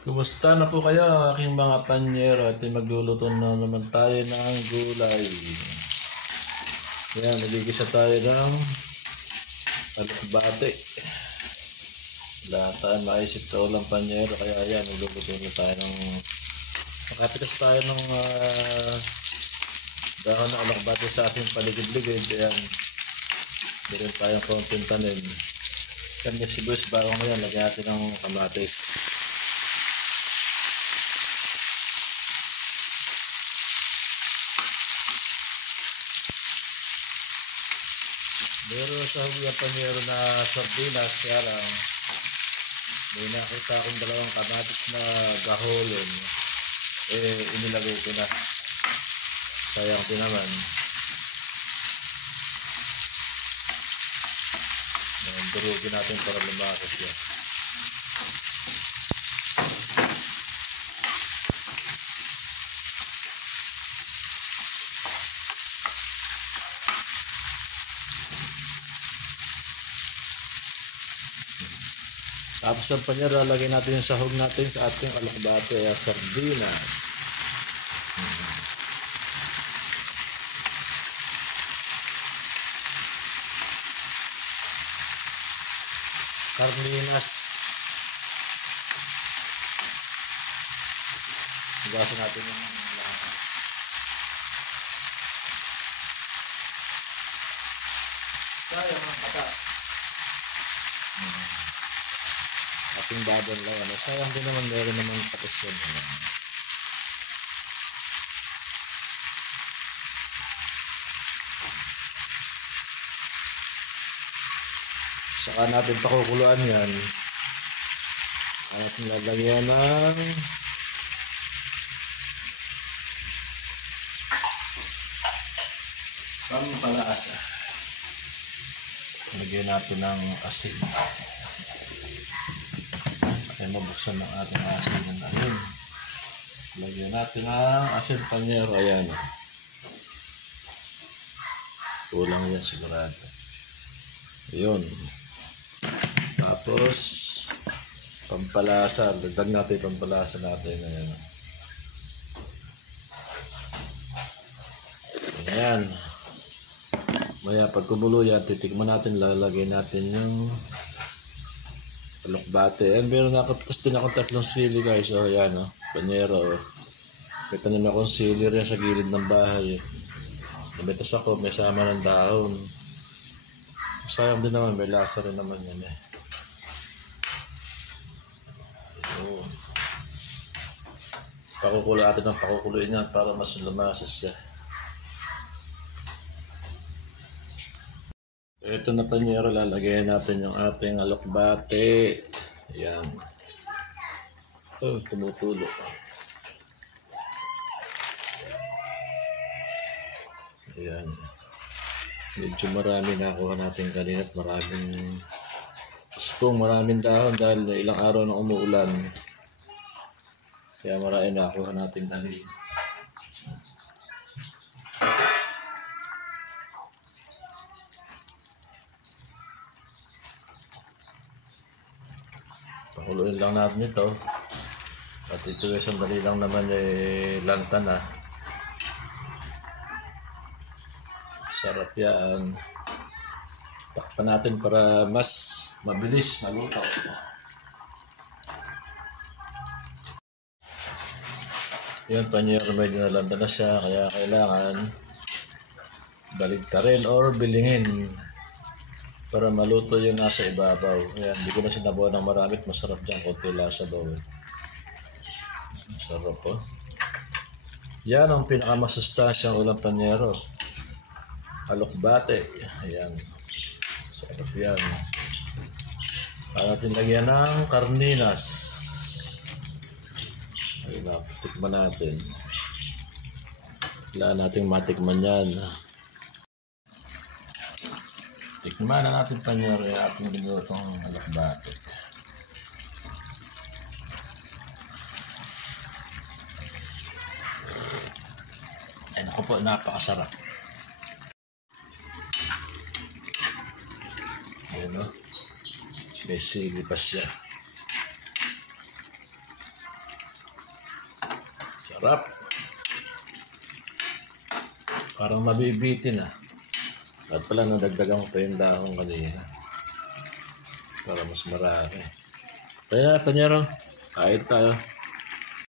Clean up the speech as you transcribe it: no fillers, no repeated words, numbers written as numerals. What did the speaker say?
Kumusta na po kayo aking mga panyero at magluluto na naman tayo ng gulay. Ayan, nagigisa tayo ng alokbate. Lahat tayo maisip sa ulang panyero, kaya ayan, nagluluto na tayo ng nakapitas tayo ng dahon ng alokbate sa ating paligid-ligid. Ayan, meron tayong konting tanim. Kanya sibuyas bawang ngayon, lagyan natin ng kamatis. Meron sa huli panyero na sardinas, kaya lang may nakita akong dalawang kamatis na gaholon, inilagay ko na. Sayang din naman. Durugin natin para lumakot yan. Tapos ang panyero, lalagay natin yung sahog natin sa ating alokbate, sardinas. Sardinas. Gawasan natin yung lahat. Sayang ang patas. Ating babon lang. Sayang din naman, meron naman patas yun. Saka natin pakukuluan yan. At nilagyan ng pampalaasa. Lagyan natin ng asin. Ay mabuksan ng ating asin ng ayun. Lagyan natin ng asin panyero. Ayan. Kulang yan sigurado. Ayun. Tapos pampalasa, dagdag natin pampalasa natin. Ayan. Maya pag kumulo yan, titikman natin, lalagay natin yung alokbate. And meron na kasi din akong 3 sili guys. O yan o, panyero. May tanim akong sili rin sa gilid ng bahay. Namitas ako, may sama ng dahon. Sayang din naman, may lasa rin naman yan eh. So, pakukulo natin ng pakukuluin yan para mas lumasas siya. Ito na panyero, lalagyan natin yung ating alokbate. Ayan. Oh, tumutulo. Ayan. Medyo marami nakuha natin kanina at maraming dahon dahil ilang araw na umuulan. Kaya marami nakuha natin kanina. Pakuluin lang natin ito. At ito ay sandali lang naman lanta na. Sarap yan. Takpan natin para mas mabilis maluto. Yan panyero, medyo nalanda na siya, kaya kailangan baligtarin or bilingin para maluto yung nasa ibabaw. Ayan, hindi ko na sinabawan ng marami at masarap dyan, konti lasa daw. Masarap po. Yan ang pinakamasustansyang ulam panyero. Alokbate. Ayan. Sarap yan. Para natin lagyan ng karninas. Ayun na, tikman natin. Kailangan natin matikman yan. Tikman na natin panyero yung ating binutong alokbate. Ay naku po, napakasarap. Ayan o. May sili pa siya. Sarap. Parang mabibitin ah. At pala nadagdagan ko pa yung dahon kanina. Para mas marami. Kaya na, Panyero. Kahit tayo.